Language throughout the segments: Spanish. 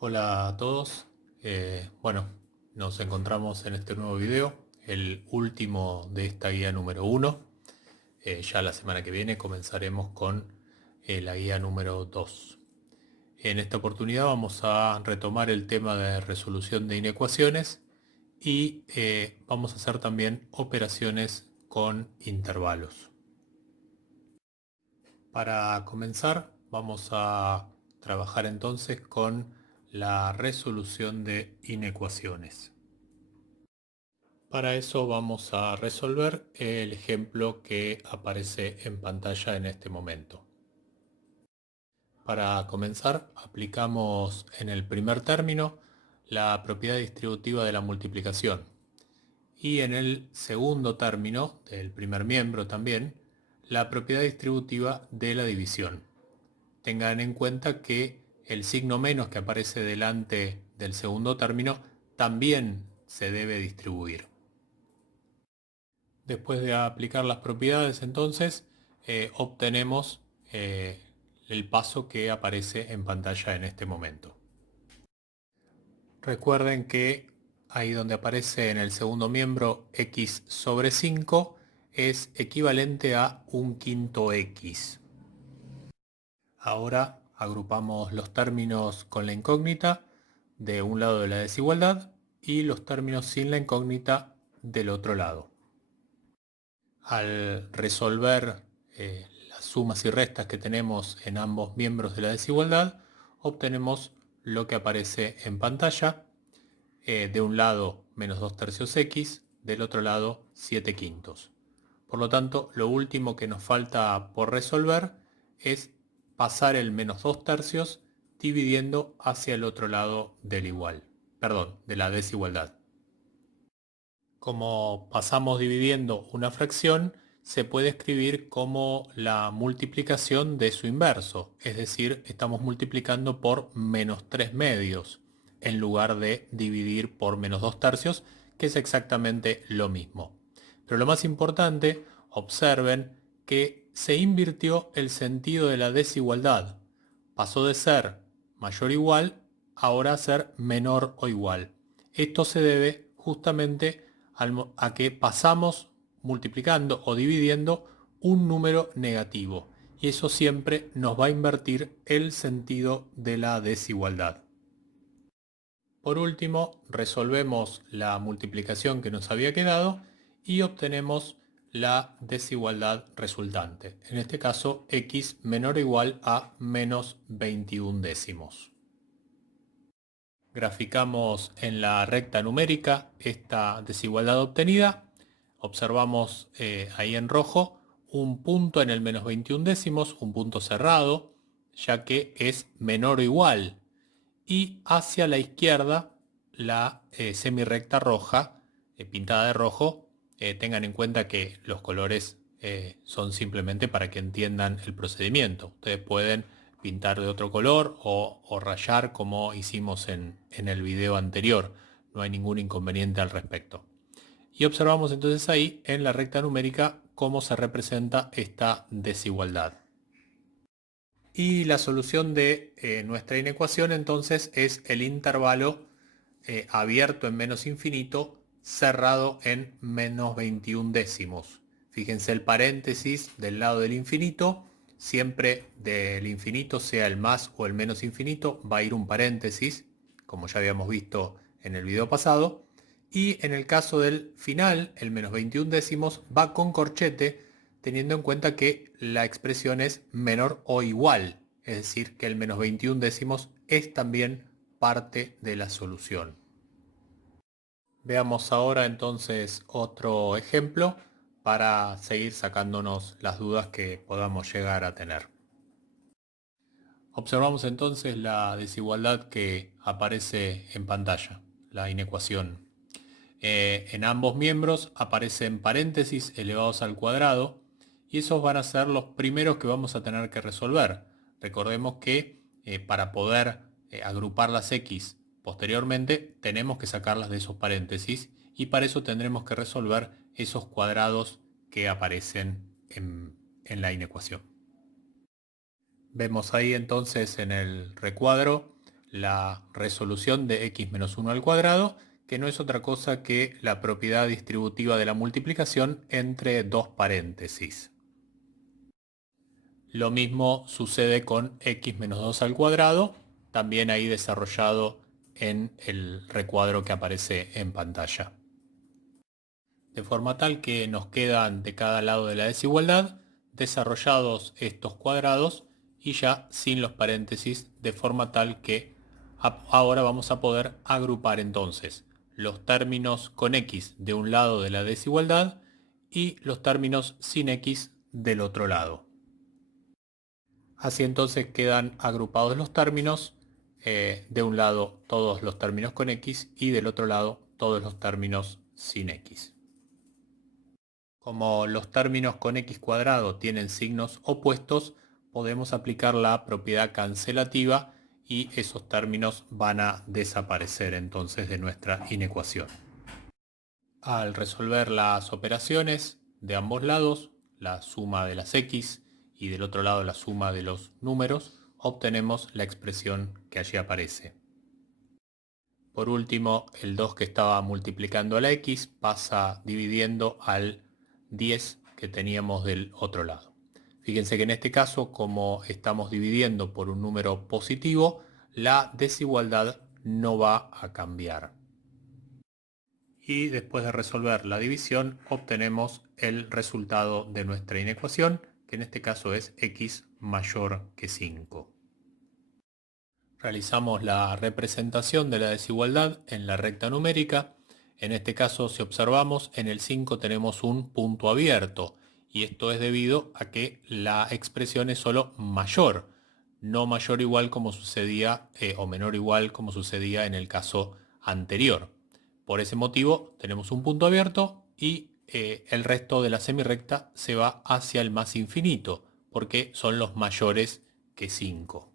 Hola a todos. Bueno, nos encontramos en este nuevo video, el último de esta guía número 1. Ya la semana que viene comenzaremos con la guía número 2. En esta oportunidad vamos a retomar el tema de resolución de inecuaciones y vamos a hacer también operaciones con intervalos. Para comenzar, vamos a trabajar entonces con la resolución de inecuaciones. Para eso vamos a resolver el ejemplo que aparece en pantalla en este momento. Para comenzar, aplicamos en el primer término la propiedad distributiva de la multiplicación y en el segundo término, del primer miembro también, la propiedad distributiva de la división. Tengan en cuenta que el signo menos que aparece delante del segundo término también se debe distribuir. Después de aplicar las propiedades, entonces, obtenemos el paso que aparece en pantalla en este momento. Recuerden que ahí donde aparece en el segundo miembro x sobre 5 es equivalente a un quinto x. Ahora agrupamos los términos con la incógnita de un lado de la desigualdad y los términos sin la incógnita del otro lado. Al resolver las sumas y restas que tenemos en ambos miembros de la desigualdad, obtenemos lo que aparece en pantalla. De un lado menos 2 tercios x, del otro lado 7 quintos. Por lo tanto, lo último que nos falta por resolver es pasar el menos 2 tercios dividiendo hacia el otro lado del igual, perdón, de la desigualdad. Como pasamos dividiendo una fracción, se puede escribir como la multiplicación de su inverso, es decir, estamos multiplicando por menos 3 medios en lugar de dividir por menos 2 tercios, que es exactamente lo mismo. Pero lo más importante, observen que se invirtió el sentido de la desigualdad. Pasó de ser mayor o igual ahora a ser menor o igual. Esto se debe justamente a que pasamos multiplicando o dividiendo un número negativo. Y eso siempre nos va a invertir el sentido de la desigualdad. Por último, resolvemos la multiplicación que nos había quedado y obtenemos la desigualdad resultante. En este caso, x menor o igual a menos 21 décimos. Graficamos en la recta numérica esta desigualdad obtenida. Observamos ahí en rojo un punto en el menos 21 décimos, un punto cerrado, ya que es menor o igual. Y hacia la izquierda la semirrecta roja, pintada de rojo. Tengan en cuenta que los colores son simplemente para que entiendan el procedimiento. Ustedes pueden pintar de otro color o rayar como hicimos en el video anterior. No hay ningún inconveniente al respecto. Y observamos entonces ahí en la recta numérica cómo se representa esta desigualdad. Y la solución de nuestra inecuación entonces es el intervalo abierto en menos infinito, cerrado en menos 21 décimos. Fíjense el paréntesis del lado del infinito, siempre del infinito, sea el más o el menos infinito, va a ir un paréntesis, como ya habíamos visto en el video pasado. Y en el caso del final, el menos 21 décimos va con corchete, teniendo en cuenta que la expresión es menor o igual, es decir, que el menos 21 décimos es también parte de la solución. Veamos ahora entonces otro ejemplo para seguir sacándonos las dudas que podamos llegar a tener. Observamos entonces la desigualdad que aparece en pantalla, la inecuación. En ambos miembros aparecen paréntesis elevados al cuadrado y esos van a ser los primeros que vamos a tener que resolver. Recordemos que para poder agrupar las x posteriormente tenemos que sacarlas de esos paréntesis y para eso tendremos que resolver esos cuadrados que aparecen en la inecuación. Vemos ahí entonces en el recuadro la resolución de x menos 1 al cuadrado, que no es otra cosa que la propiedad distributiva de la multiplicación entre dos paréntesis. Lo mismo sucede con x menos 2 al cuadrado, también ahí desarrollado en el recuadro que aparece en pantalla. De forma tal que nos quedan de cada lado de la desigualdad desarrollados estos cuadrados y ya sin los paréntesis, de forma tal que ahora vamos a poder agrupar entonces los términos con x de un lado de la desigualdad y los términos sin x del otro lado. Así entonces quedan agrupados los términos, de un lado todos los términos con x y del otro lado todos los términos sin x. Como los términos con x cuadrado tienen signos opuestos, podemos aplicar la propiedad cancelativa y esos términos van a desaparecer entonces de nuestra inecuación. Al resolver las operaciones de ambos lados, la suma de las x y del otro lado la suma de los números, obtenemos la expresión que allí aparece. Por último, el 2 que estaba multiplicando a la x pasa dividiendo al 10 que teníamos del otro lado. Fíjense que en este caso, como estamos dividiendo por un número positivo, la desigualdad no va a cambiar. Y después de resolver la división, obtenemos el resultado de nuestra inecuación, que en este caso es x mayor que 5. Realizamos la representación de la desigualdad en la recta numérica. En este caso, si observamos, en el 5 tenemos un punto abierto y esto es debido a que la expresión es solo mayor, no mayor o igual como sucedía o menor o igual como sucedía en el caso anterior. Por ese motivo tenemos un punto abierto y el resto de la semirrecta se va hacia el más infinito porque son los mayores que 5.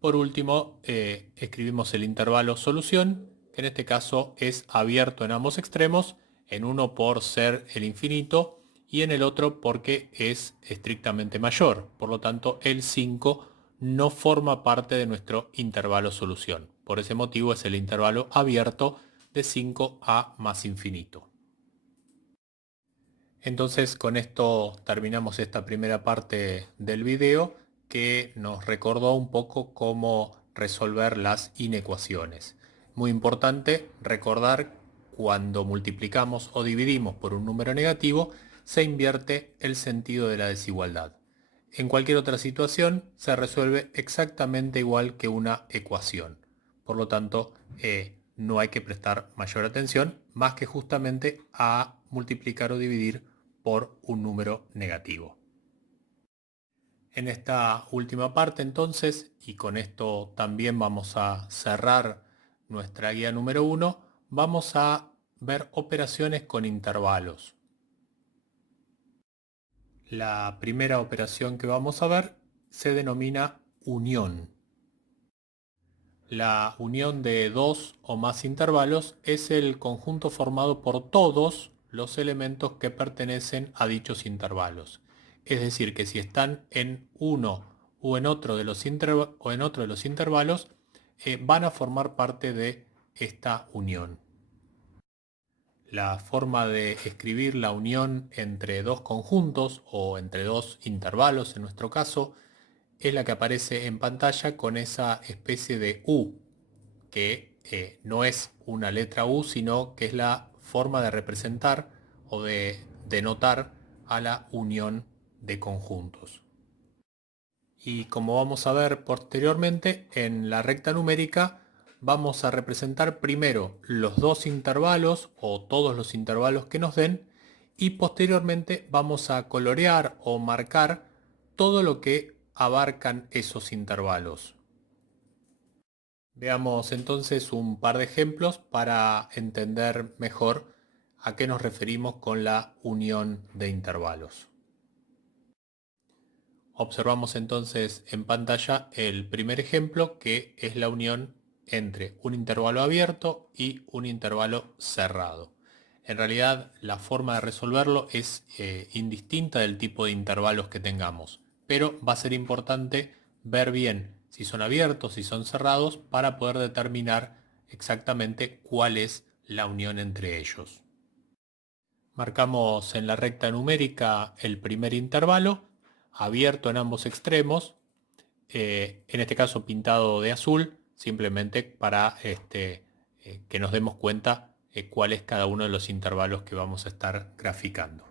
Por último, escribimos el intervalo solución, que en este caso es abierto en ambos extremos, en uno por ser el infinito y en el otro porque es estrictamente mayor. Por lo tanto, el 5 no forma parte de nuestro intervalo solución. Por ese motivo es el intervalo abierto de 5 a más infinito. Entonces, con esto terminamos esta primera parte del video, que nos recordó un poco cómo resolver las inecuaciones. Muy importante recordar, cuando multiplicamos o dividimos por un número negativo, se invierte el sentido de la desigualdad. En cualquier otra situación se resuelve exactamente igual que una ecuación. Por lo tanto, no hay que prestar mayor atención más que justamente a multiplicar o dividir por un número negativo. En esta última parte entonces, y con esto también vamos a cerrar nuestra guía número 1, vamos a ver operaciones con intervalos. La primera operación que vamos a ver se denomina unión. La unión de dos o más intervalos es el conjunto formado por todos los elementos que pertenecen a dichos intervalos. Es decir, que si están en uno o en otro de los, intervalos, van a formar parte de esta unión. La forma de escribir la unión entre dos conjuntos o entre dos intervalos, en nuestro caso, es la que aparece en pantalla con esa especie de U, que no es una letra U, sino que es la forma de representar o de denotar a la unión de conjuntos. Y como vamos a ver posteriormente, en la recta numérica vamos a representar primero los dos intervalos o todos los intervalos que nos den, y posteriormente vamos a colorear o marcar todo lo que abarcan esos intervalos. Veamos entonces un par de ejemplos para entender mejor a qué nos referimos con la unión de intervalos. Observamos entonces en pantalla el primer ejemplo, que es la unión entre un intervalo abierto y un intervalo cerrado. En realidad, la forma de resolverlo es indistinta del tipo de intervalos que tengamos, pero va a ser importante ver bien si son abiertos, si son cerrados, para poder determinar exactamente cuál es la unión entre ellos. Marcamos en la recta numérica el primer intervalo, abierto en ambos extremos, en este caso pintado de azul, simplemente para que nos demos cuenta cuál es cada uno de los intervalos que vamos a estar graficando.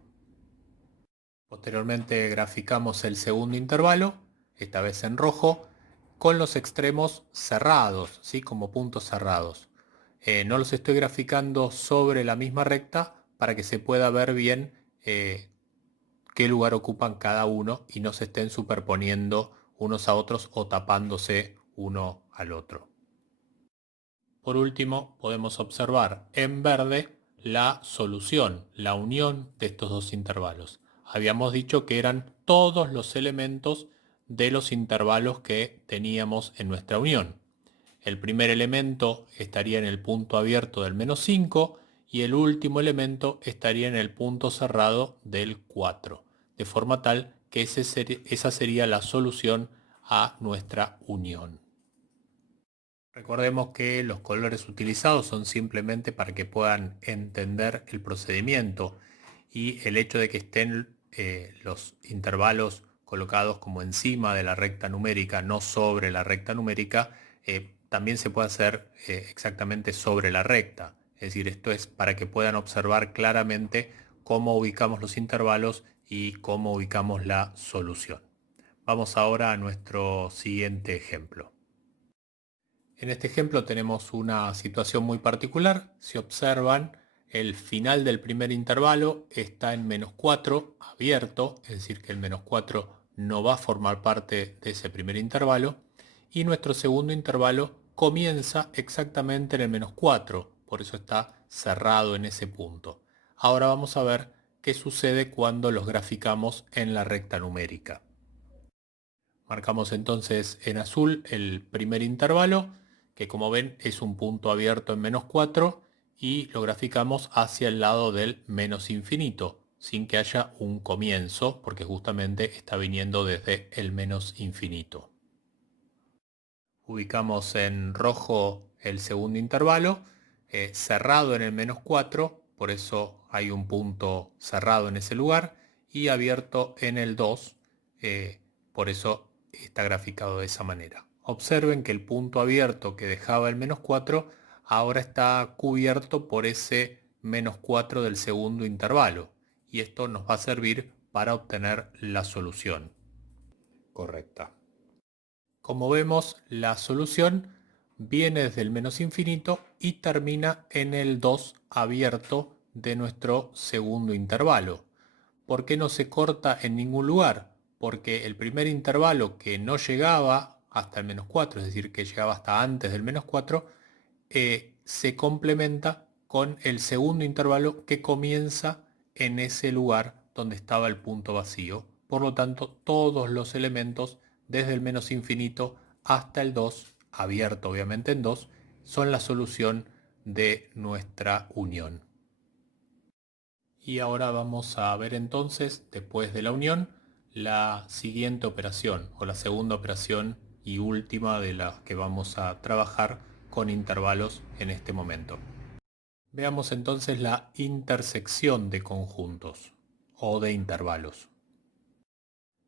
Posteriormente graficamos el segundo intervalo, esta vez en rojo, con los extremos cerrados, ¿sí? Como puntos cerrados. No los estoy graficando sobre la misma recta para que se pueda ver bien qué lugar ocupan cada uno y no se estén superponiendo unos a otros o tapándose uno al otro. Por último, podemos observar en verde la solución, la unión de estos dos intervalos. Habíamos dicho que eran todos los elementos de los intervalos que teníamos en nuestra unión. El primer elemento estaría en el punto abierto del -5 y el último elemento estaría en el punto cerrado del 4, de forma tal que esa sería la solución a nuestra unión. Recordemos que los colores utilizados son simplemente para que puedan entender el procedimiento y el hecho de que estén los intervalos colocados como encima de la recta numérica, no sobre la recta numérica, también se puede hacer exactamente sobre la recta. Es decir, esto es para que puedan observar claramente cómo ubicamos los intervalos y cómo ubicamos la solución. Vamos ahora a nuestro siguiente ejemplo. En este ejemplo tenemos una situación muy particular. Si observan, el final del primer intervalo está en -4, abierto, es decir que el -4 no va a formar parte de ese primer intervalo. Y nuestro segundo intervalo comienza exactamente en el -4, por eso está cerrado en ese punto. Ahora vamos a ver qué sucede cuando los graficamos en la recta numérica. Marcamos entonces en azul el primer intervalo, que como ven es un punto abierto en -4 y lo graficamos hacia el lado del menos infinito, sin que haya un comienzo, porque justamente está viniendo desde el menos infinito. Ubicamos en rojo el segundo intervalo, cerrado en el -4, por eso hay un punto cerrado en ese lugar, y abierto en el 2, por eso está graficado de esa manera. Observen que el punto abierto que dejaba el -4 ahora está cubierto por ese -4 del segundo intervalo, y esto nos va a servir para obtener la solución correcta. Como vemos, la solución viene desde el menos infinito y termina en el 2 abierto de nuestro segundo intervalo. ¿Por qué no se corta en ningún lugar? Porque el primer intervalo que no llegaba hasta el -4, es decir, que llegaba hasta antes del -4, se complementa con el segundo intervalo que comienza en ese lugar donde estaba el punto vacío. Por lo tanto, todos los elementos desde el menos infinito hasta el 2, abierto obviamente en 2, son la solución de nuestra unión. Y ahora vamos a ver entonces, después de la unión, la siguiente operación o la segunda operación y última de las que vamos a trabajar con intervalos en este momento. Veamos entonces la intersección de conjuntos o de intervalos.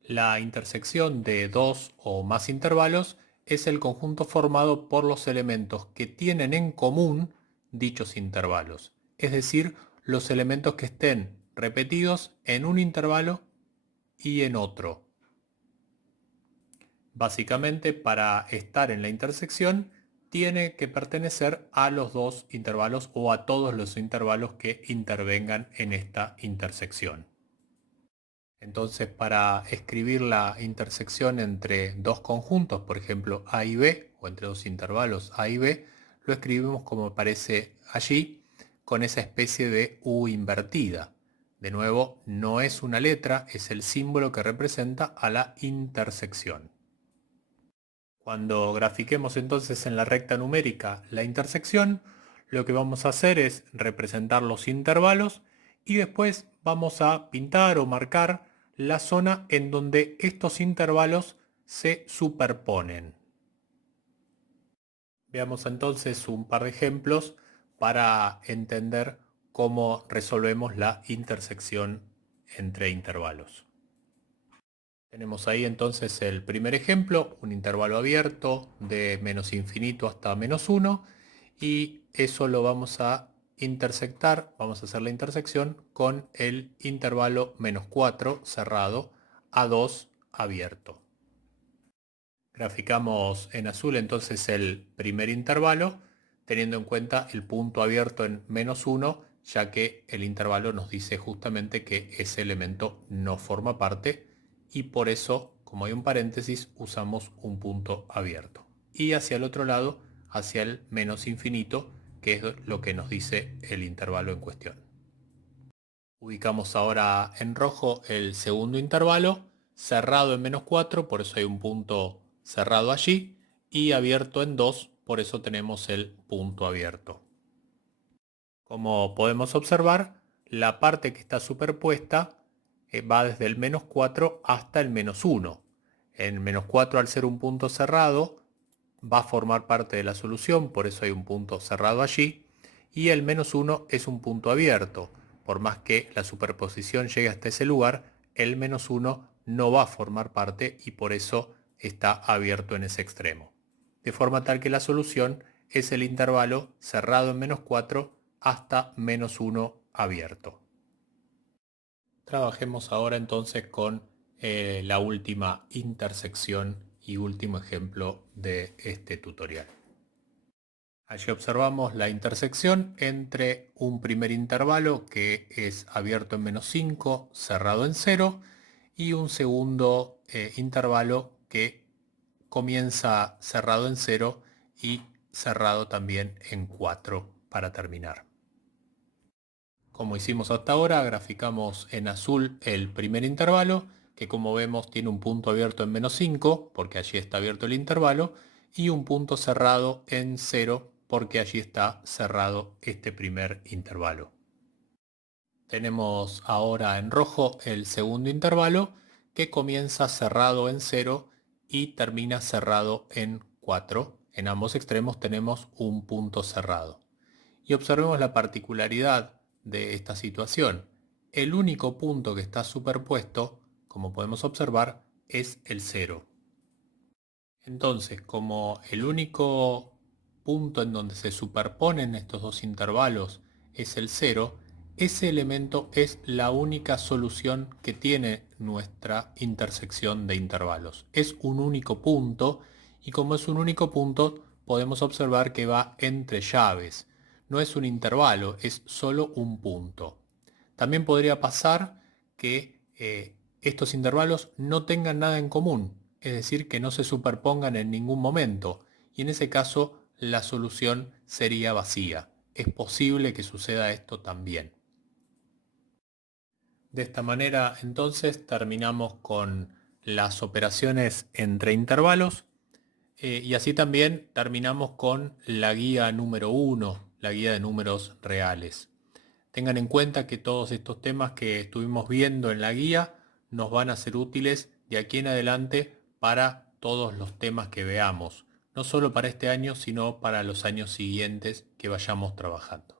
La intersección de dos o más intervalos es el conjunto formado por los elementos que tienen en común dichos intervalos, es decir, los elementos que estén repetidos en un intervalo y en otro. Básicamente, para estar en la intersección, tiene que pertenecer a los dos intervalos o a todos los intervalos que intervengan en esta intersección. Entonces, para escribir la intersección entre dos conjuntos, por ejemplo A y B, o entre dos intervalos A y B, lo escribimos como aparece allí, con esa especie de U invertida. De nuevo, no es una letra, es el símbolo que representa a la intersección. Cuando grafiquemos entonces en la recta numérica la intersección, lo que vamos a hacer es representar los intervalos y después vamos a pintar o marcar la zona en donde estos intervalos se superponen. Veamos entonces un par de ejemplos para entender cómo resolvemos la intersección entre intervalos. Tenemos ahí entonces el primer ejemplo, un intervalo abierto de menos infinito hasta menos 1, y eso lo vamos a intersectar, vamos a hacer la intersección con el intervalo menos 4 cerrado a 2 abierto. Graficamos en azul entonces el primer intervalo, teniendo en cuenta el punto abierto en menos 1, ya que el intervalo nos dice justamente que ese elemento no forma parte, y por eso, como hay un paréntesis, usamos un punto abierto. Y hacia el otro lado, hacia el menos infinito, que es lo que nos dice el intervalo en cuestión. Ubicamos ahora en rojo el segundo intervalo, cerrado en menos 4, por eso hay un punto cerrado allí, y abierto en 2, por eso tenemos el punto abierto. Como podemos observar, la parte que está superpuesta va desde el menos 4 hasta el menos 1. El menos 4, al ser un punto cerrado, va a formar parte de la solución, por eso hay un punto cerrado allí, y el menos 1 es un punto abierto. Por más que la superposición llegue hasta ese lugar, el menos 1 no va a formar parte y por eso está abierto en ese extremo. De forma tal que la solución es el intervalo cerrado en menos 4 hasta menos 1 abierto. Trabajemos ahora entonces con la última intersección y último ejemplo de este tutorial. Allí observamos la intersección entre un primer intervalo que es abierto en menos 5, cerrado en 0, y un segundo intervalo que comienza cerrado en 0 y cerrado también en 4 para terminar. Como hicimos hasta ahora, graficamos en azul el primer intervalo, que como vemos tiene un punto abierto en menos 5, porque allí está abierto el intervalo, y un punto cerrado en 0, porque allí está cerrado este primer intervalo. Tenemos ahora en rojo el segundo intervalo, que comienza cerrado en 0 y termina cerrado en 4. En ambos extremos tenemos un punto cerrado. Y observemos la particularidad de esta situación. El único punto que está superpuesto, como podemos observar, es el 0. Entonces, como el único punto en donde se superponen estos dos intervalos es el 0, ese elemento es la única solución que tiene nuestra intersección de intervalos. Es un único punto, y como es un único punto, podemos observar que va entre llaves. No es un intervalo, es solo un punto. También podría pasar que estos intervalos no tengan nada en común, es decir, que no se superpongan en ningún momento, y en ese caso la solución sería vacía. Es posible que suceda esto también. De esta manera entonces terminamos con las operaciones entre intervalos, y así también terminamos con la guía número 1, la guía de números reales. Tengan en cuenta que todos estos temas que estuvimos viendo en la guía nos van a ser útiles de aquí en adelante para todos los temas que veamos, no solo para este año, sino para los años siguientes que vayamos trabajando.